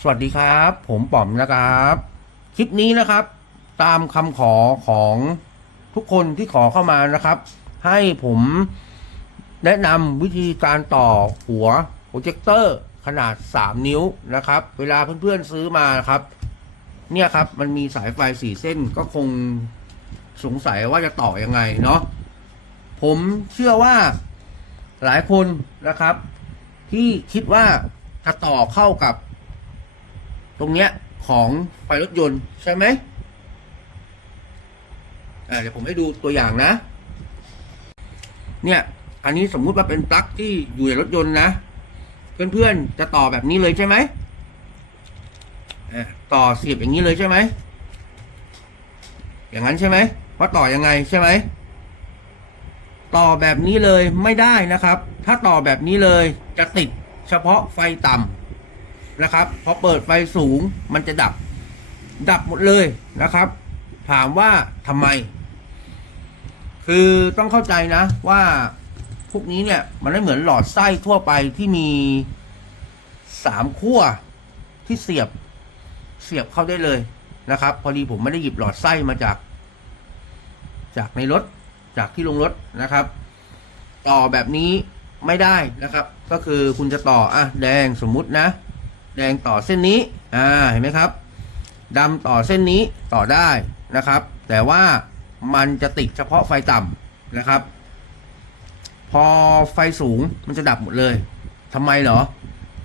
สวัสดีครับ ผมป๋อมนะครับ คลิปนี้นะครับ ตามคำขอของทุกคนที่ขอเข้ามานะครับ ให้ผมแนะนำวิธีการต่อหัวโปรเจคเตอร์ขนาด 3 นิ้วนะครับ เวลาเพื่อนๆซื้อมาครับ เนี่ยครับมันมีสายไฟสี่เส้นก็คงสงสัยว่าจะต่อยังไงเนาะผมเชื่อว่าหลายคนนะครับ ที่คิดว่าจะต่อเข้ากับ ตรงเนี้ยของไฟรถยนต์ใช่ไหมเดี๋ยวผมให้ดูตัวอย่างนะ เนี่ย อันนี้สมมุติว่าเป็นปลั๊กที่อยู่ในรถยนต์นะ เพื่อนๆ จะต่อแบบนี้เลยใช่ไหมต่อเสียบอย่างนี้เลยใช่ไหม อย่างนั้นใช่ไหมว่าต่อยังไงใช่ไหม ต่อแบบนี้เลยไม่ได้นะครับ ถ้าต่อแบบนี้เลยจะติดเฉพาะไฟต่ำ นะครับพอเปิดไฟสูงมันจะดับ ดับหมดเลยนะครับ ถามว่าทำไม คือต้องเข้าใจนะว่าพวกนี้เนี่ย มันไม่เหมือนหลอดไส้ทั่วไปที่มีสามขั้วที่เสียบเสียบเข้าได้เลยนะครับ พอดีผมไม่ได้หยิบหลอดไส้มาจาก จากในรถจากที่ลงรถนะครับ ต่อแบบนี้ไม่ได้นะครับ ก็คือคุณจะต่ออะแดงสมมุตินะ แดงต่อเส้นนี้ อ่า เห็นไหมครับดำต่อเส้นนี้ต่อได้นะครับ แต่ว่ามันจะติดเฉพาะไฟต่ำนะครับ พอไฟสูงมันจะดับหมดเลยทำไมเหรอ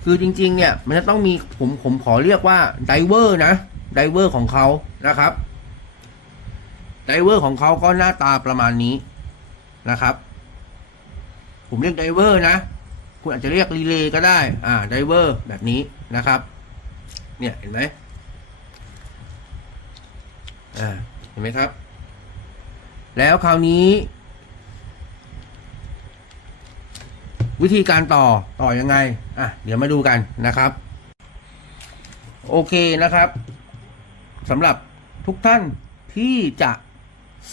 คือจริง ๆ เนี่ย มันจะต้องมีผมผมขอเรียกว่าไดเวอร์นะไดเวอร์ของเขานะครับไดเวอร์ของเขาก็หน้าตาประมาณนี้นะครับ ผมเรียกไดเวอร์นะ คุณอาจจะเรียกรีเลย์ก็ได้ อ่าไดเวอร์แบบนี้นะครับ เนี่ยเห็นไหมอ่าเห็นไหมครับ แล้วคราวนี้ วิธีการต่อต่อยังไง อะ เดี๋ยวมาดูกันนะครับ โอเคนะครับสำหรับทุกท่านที่จะ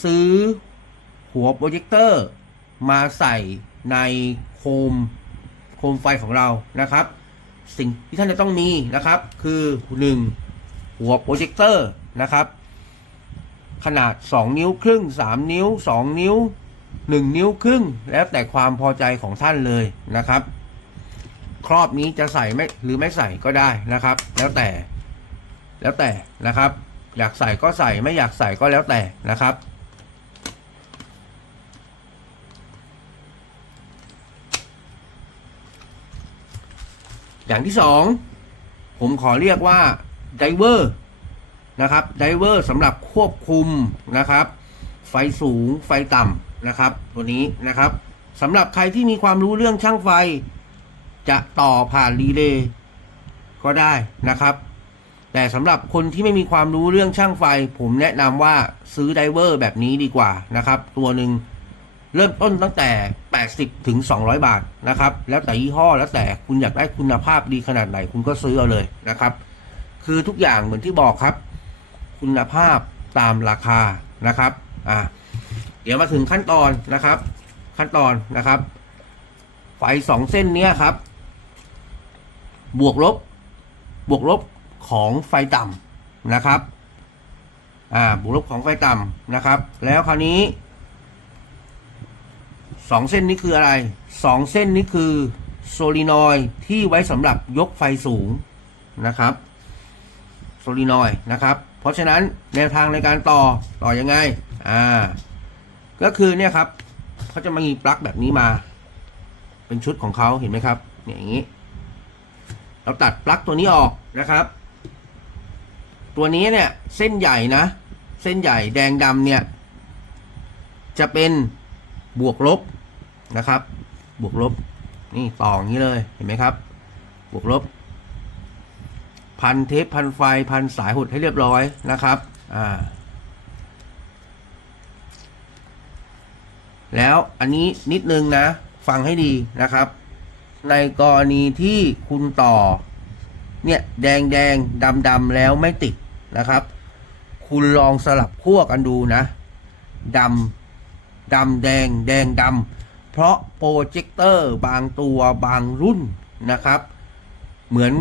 ซื้อหัวโปรเจคเตอร์มาใส่ในโคม โคมไฟของเรานะครับ สิ่งที่ท่านจะต้องมีนะครับ คือ 1. หัวโปรเจคเตอร์นะครับ ขนาด 2 นิ้วครึ่ง 3 นิ้ว 2 นิ้ว 1 นิ้วครึ่ง แล้วแต่ความพอใจของท่านเลยนะครับ ครอบนี้จะใส่ไม่หรือไม่ใส่ก็ได้นะครับ แล้วแต่แล้วแต่นะครับ อยากใส่ก็ใส่ไม่อยากใส่ก็แล้วแต่นะครับ อย่างที่สองผมขอเรียกว่าไดเวอร์นะครับไดเวอร์สำหรับควบคุมนะครับ ไฟสูงไฟต่ำนะครับ ตัวนี้นะครับสำหรับใครที่มีความรู้เรื่องช่างไฟ จะต่อผ่านรีเลย์ก็ได้นะครับ แต่สำหรับคนที่ไม่มีความรู้เรื่องช่างไฟ ผมแนะนำว่าซื้อไดเวอร์แบบนี้ดีกว่านะครับ ตัวหนึ่ง เริ่มต้นตั้งแต่ 80 ถึง 200 บาทนะครับ แล้วแต่ยี่ห้อแล้วแต่คุณอยากได้คุณภาพดีขนาดไหนคุณก็ซื้อเอาเลยนะครับ คือทุกอย่างเหมือนที่บอกครับ คุณภาพตามราคานะครับอ่าเดี๋ยวมาถึงขั้นตอนนะครับ ขั้นตอนนะครับ ไฟสองเส้นเนี้ยครับ บวกลบ บวกลบของไฟต่ำนะครับ อ่า บวกลบของไฟต่ำนะครับ แล้วคราวนี้ สองเส้นนี้คืออะไรสองเส้นนี้คือโซลินอยที่ไว้สำหรับยกไฟสูงนะครับโซลินอยนะครับ เพราะฉะนั้นแนวทางในการต่อต่อยังไงอ่าก็คือเนี่ยครับเขาจะมีปลั๊กแบบนี้มา เป็นชุดของเขาเห็นไหมครับเนี่ยอย่างนี้ เราตัดปลั๊กตัวนี้ออกนะครับ ตัวนี้เนี่ยเส้นใหญ่นะ เส้นใหญ่แดงดำเนี่ย จะเป็นบวกลบ นะครับ บวกลบ นี่ต่ออย่างนี้เลยเห็นไหมครับ บวกลบ พันเทปพันไฟพันสายหดให้เรียบร้อยนะครับอ่าแล้วอันนี้นิดนึงนะ ฟังให้ดีนะครับ ในกรณีที่คุณต่อ เนี่ยแดงแดงดำดำแล้วไม่ติดนะครับ คุณลองสลับขั้วกันดูนะดำดำแดงแดงดำ เพราะโปรเจคเตอร์บางตัวบางรุ่นนะครับ เหมือน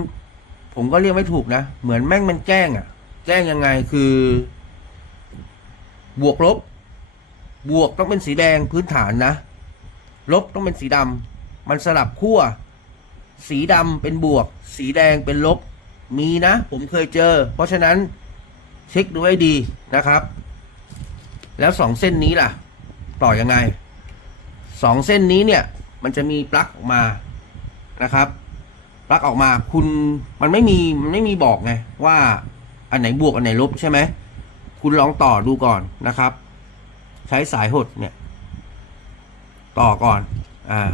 ผผมก็เรียกไม่ถูกนะ เหมือนแม่งมันแจ้งอะแจ้งยังไงคือ บวกลบ บวกต้องเป็นสีแดงพื้นฐานนะ ลบต้องเป็นสีดำมันสลับขั้ว สีดำเป็นบวก สีแดงเป็นลบ มีนะ ผมเคยเจอ เพราะฉะนั้นเช็คดูให้ดีนะครับ แล้วสองเส้นนี้ล่ะ ต่อยังไง สองเส้นนี้เนี่ยมันจะมีปลั๊กออกมานะครับ ปลั๊กออกมาคุณมันไม่มีมันไม่มีบอกไงว่าอันไหนบวกอันไหนลบใช่ไหมคุณลองต่อดูก่อนนะครับ ใช้สายหดเนี่ย ต่อก่อน อ่า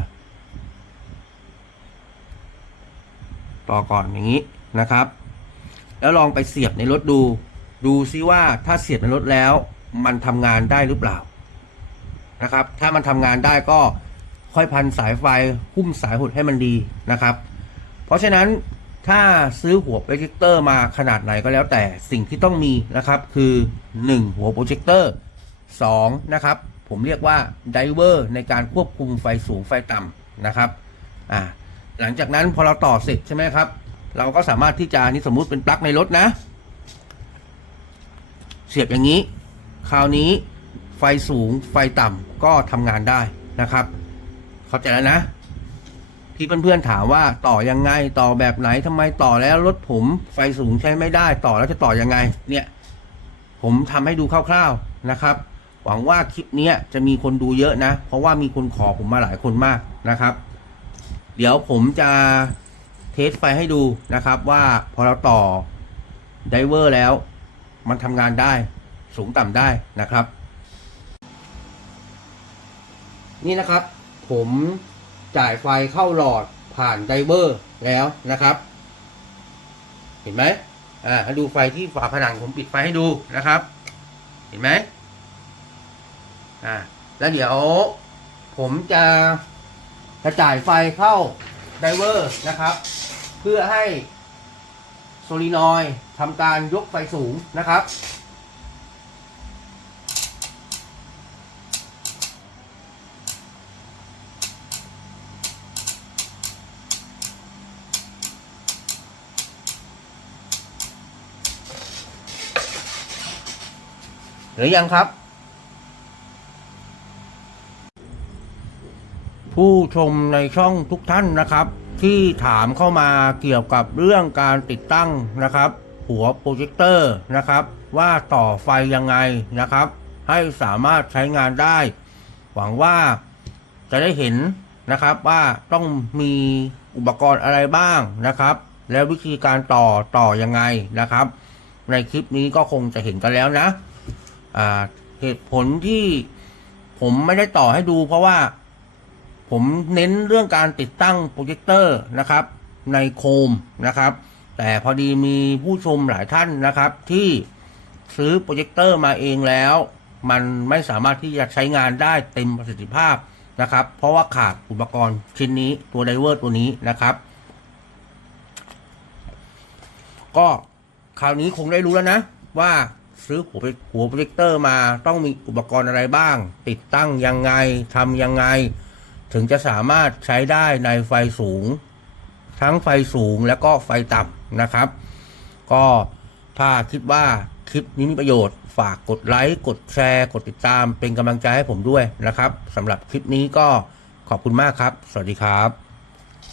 ต่อก่อนอย่างนี้นะครับ แล้วลองไปเสียบในรถดู ดูซิว่าถ้าเสียบในรถแล้ว มันทำงานได้หรือเปล่า นะครับ ถ้ามันทำงานได้ก็ค่อยพันสายไฟหุ้มสายหดให้มันดีนะครับ เพราะฉะนั้นถ้าซื้อหัวโปรเจคเตอร์มาขนาดไหนก็แล้วแต่สิ่งที่ต้องมีนะครับคือ 1 หัวโปรเจคเตอร์2นะครับผมเรียกว่าไดเวอร์ในการควบคุมไฟสูงไฟต่ำนะครับอ่าหลังจากนั้นพอเราต่อเสร็จใช่ไหมครับ เราก็สามารถที่จะนี่สมมุติเป็นปลั๊กในรถนะ เสียบอย่างนี้ คราวนี้ ไฟสูงไฟต่ำก็ทำงานได้นะครับ เข้าใจแล้วนะ ที่เพื่อนๆถามว่าต่อยังไงต่อแบบไหนทำไมต่อแล้วรถผมไฟสูงใช้ไม่ได้ต่อแล้วจะต่อยังไง เนี่ย ผมทำให้ดูคร่าวๆนะครับ หวังว่าคลิปนี้จะมีคนดูเยอะนะ เพราะว่ามีคนขอผมมาหลายคนมากนะครับ เดี๋ยวผมจะเทสไฟให้ดูนะครับว่าพอเราต่อไดเวอร์แล้ว มันทำงานได้สูงต่ำได้นะครับ นี่นะครับ ผมจ่ายไฟเข้าหลอดผ่านไดเวอร์แล้วนะครับ เห็นไหมอ่าดูไฟที่ฝาผนังผมปิดไฟให้ดูนะครับ เห็นไหมอ่าแล้วเดี๋ยวผมจะกระจ่ายไฟเข้าไดเวอร์นะครับ เพื่อให้โซลินอยทำการยกไฟสูงนะครับ หรือยังครับ ผู้ชมในช่องทุกท่านนะครับ ที่ถามเข้ามาเกี่ยวกับเรื่องการติดตั้งนะครับ หัวโปรเจคเตอร์นะครับ ว่าต่อไฟยังไงนะครับ ให้สามารถใช้งานได้ หวังว่าจะได้เห็นนะครับว่าต้องมีอุปกรณ์อะไรบ้างนะครับ และวิธีการต่อต่อยังไงนะครับ ในคลิปนี้ก็คงจะเห็นกันแล้วนะ เหตุผลที่ผมไม่ได้ต่อให้ดู เพราะว่าผมเน้นเรื่องการติดตั้งโปรเจคเตอร์นะครับ ในโคมนะครับ แต่พอดีมีผู้ชมหลายท่านนะครับ ที่ซื้อโปรเจคเตอร์มาเองแล้ว มันไม่สามารถที่จะใช้งานได้เต็มประสิทธิภาพนะครับ เพราะว่าขาดอุปกรณ์ชิ้นนี้ตัวไดเวอร์ตัวนี้นะครับ ก็คราวนี้คงได้รู้แล้วนะว่า ซื้อหัวโปรหัวโปรเจคเตอร์มาต้องมีอุปกรณ์อะไรบ้าง ติดตั้งยังไงทำยังไง ถึงจะสามารถใช้ได้ในไฟสูง ทั้งไฟสูงแล้วก็ไฟต่ำนะครับ ก็ถ้าคิดว่าคลิปนี้มีประโยชน์ฝากกดไลค์กดแชร์ กดติดตามเป็นกำลังใจให้ผมด้วยนะครับสำหรับคลิปนี้ก็ขอบคุณมากครับ สวัสดีครับ